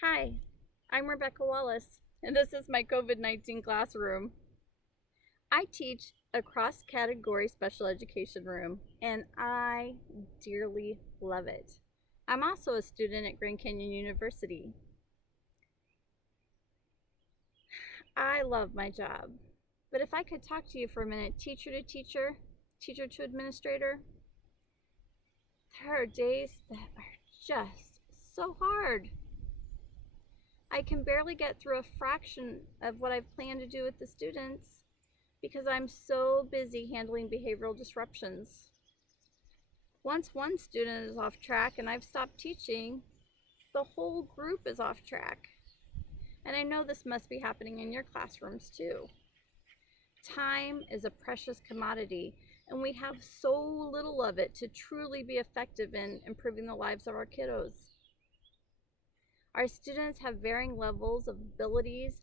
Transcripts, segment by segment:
Hi, I'm Rebecca Wallace, and this is my COVID 19 classroom. I teach a cross category special education room, and I dearly love it. I'm also a student at Grand Canyon University. I love my job, but if I could talk to you for a minute, teacher to teacher, teacher to administrator, there are days that are just so hard. I can barely get through a fraction of what I've planned to do with the students because I'm so busy handling behavioral disruptions. Once one student is off track and I've stopped teaching, the whole group is off track. And I know this must be happening in your classrooms too. Time is a precious commodity, and we have so little of it to truly be effective in improving the lives of our kiddos. Our students have varying levels of abilities,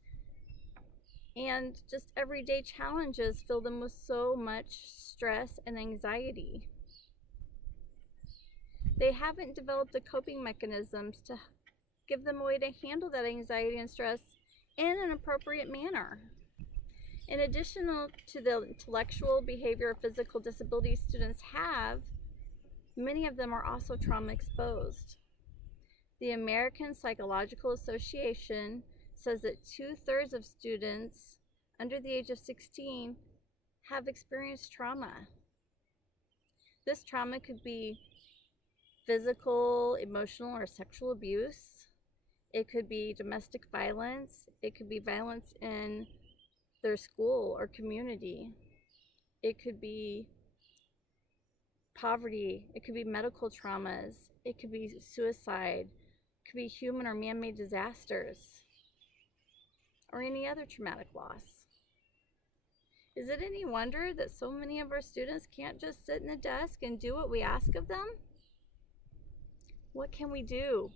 and just everyday challenges fill them with so much stress and anxiety. They haven't developed the coping mechanisms to give them a way to handle that anxiety and stress in an appropriate manner. In addition to the intellectual, behavior, or physical disabilities students have, many of them are also trauma exposed. The American Psychological Association says that 2/3 of students under the age of 16 have experienced trauma. This trauma could be physical, emotional, or sexual abuse. It could be domestic violence. It could be violence in their school or community. It could be poverty. It could be medical traumas. It could be suicide. It could be human or man-made disasters or any other traumatic loss. Is it any wonder that so many of our students can't just sit in a desk and do what we ask of them? What can we do?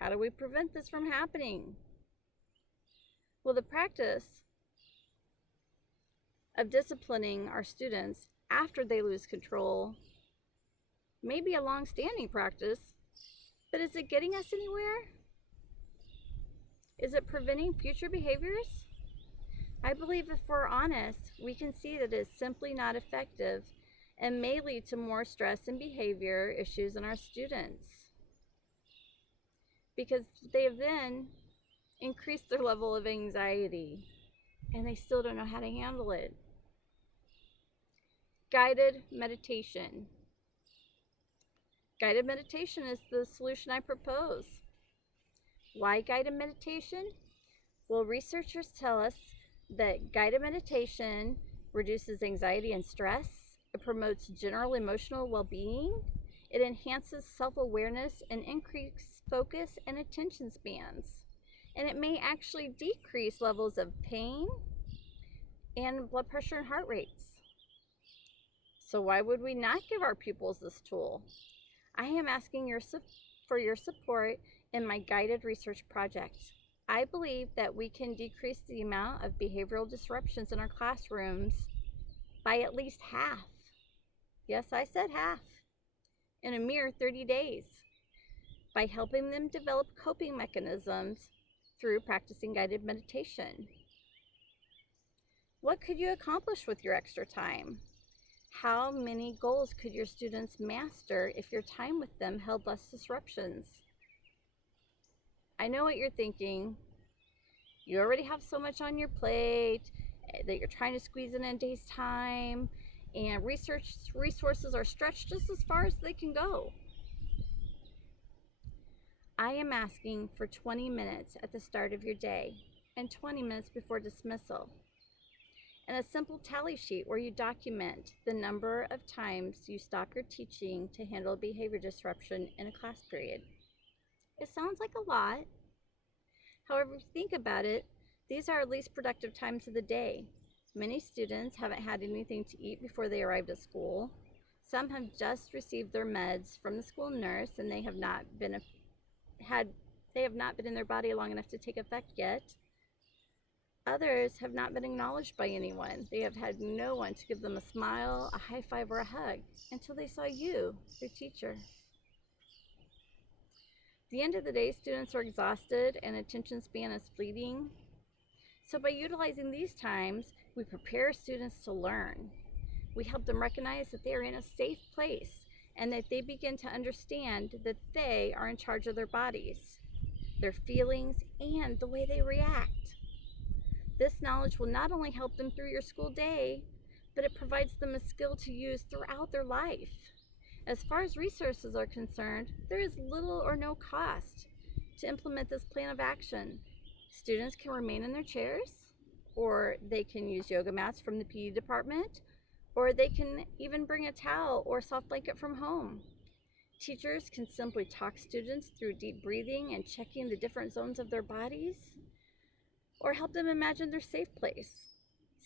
How do we prevent this from happening? Well, the practice of disciplining our students after they lose control may be a long-standing practice, but is it getting us anywhere? Is it preventing future behaviors? I believe if we're honest, we can see that it's simply not effective and may lead to more stress and behavior issues in our students because they have then increased their level of anxiety and they still don't know how to handle it. Guided meditation. Guided meditation is the solution I propose. Why guided meditation? Well, researchers tell us that guided meditation reduces anxiety and stress. It promotes general emotional well-being. It enhances self-awareness and increases focus and attention spans. And it may actually decrease levels of pain and blood pressure and heart rates. So why would we not give our pupils this tool? I am asking for your support in my guided research project. I believe that we can decrease the amount of behavioral disruptions in our classrooms by at least half. Yes, I said half. In a mere 30 days by helping them develop coping mechanisms through practicing guided meditation. What could you accomplish with your extra time? How many goals could your students master if your time with them held less disruptions? I know what you're thinking. You already have so much on your plate that you're trying to squeeze in a day's time, and research resources are stretched just as far as they can go. I am asking for 20 minutes at the start of your day and 20 minutes before dismissal, and a simple tally sheet where you document the number of times you stop your teaching to handle behavior disruption in a class period. It sounds like a lot. However, if you think about it, these are our least productive times of the day. Many students haven't had anything to eat before they arrived at school. Some have just received their meds from the school nurse and they have not been in their body long enough to take effect yet. Others have not been acknowledged by anyone. They have had no one to give them a smile, a high five, or a hug until they saw you, their teacher. the end of the day, students are exhausted and attention span is fleeting. So by utilizing these times, we prepare students to learn. We help them recognize that they are in a safe place and that they begin to understand that they are in charge of their bodies, their feelings, and the way they react. This knowledge will not only help them through your school day, but it provides them a skill to use throughout their life. As far as resources are concerned, there is little or no cost to implement this plan of action. Students can remain in their chairs, or they can use yoga mats from the PE department, or they can even bring a towel or soft blanket from home. Teachers can simply talk students through deep breathing and checking the different zones of their bodies, or help them imagine their safe place.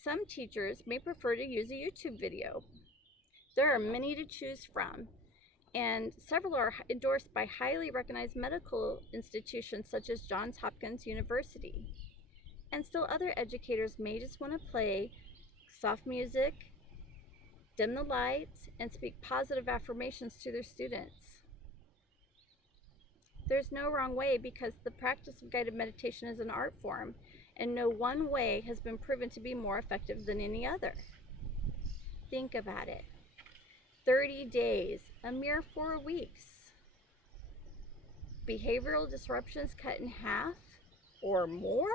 Some teachers may prefer to use a YouTube video. There are many to choose from, and several are endorsed by highly recognized medical institutions such as Johns Hopkins University. And still other educators may just want to play soft music, dim the lights, and speak positive affirmations to their students. There's no wrong way because the practice of guided meditation is an art form, and no one way has been proven to be more effective than any other. Think about it. 30 days, a mere 4 weeks. Behavioral disruptions cut in half or more?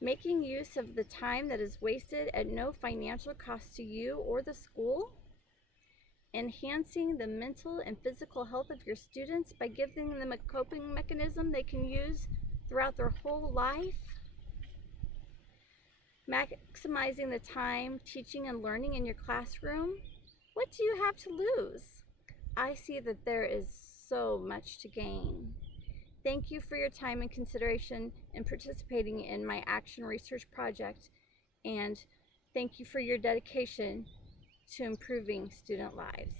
Making use of the time that is wasted at no financial cost to you or the school? Enhancing the mental and physical health of your students by giving them a coping mechanism they can use throughout their whole life? Maximizing the time teaching and learning in your classroom? What do you have to lose? I see that there is so much to gain. Thank you for your time and consideration in participating in my action research project, and thank you for your dedication to improving student lives.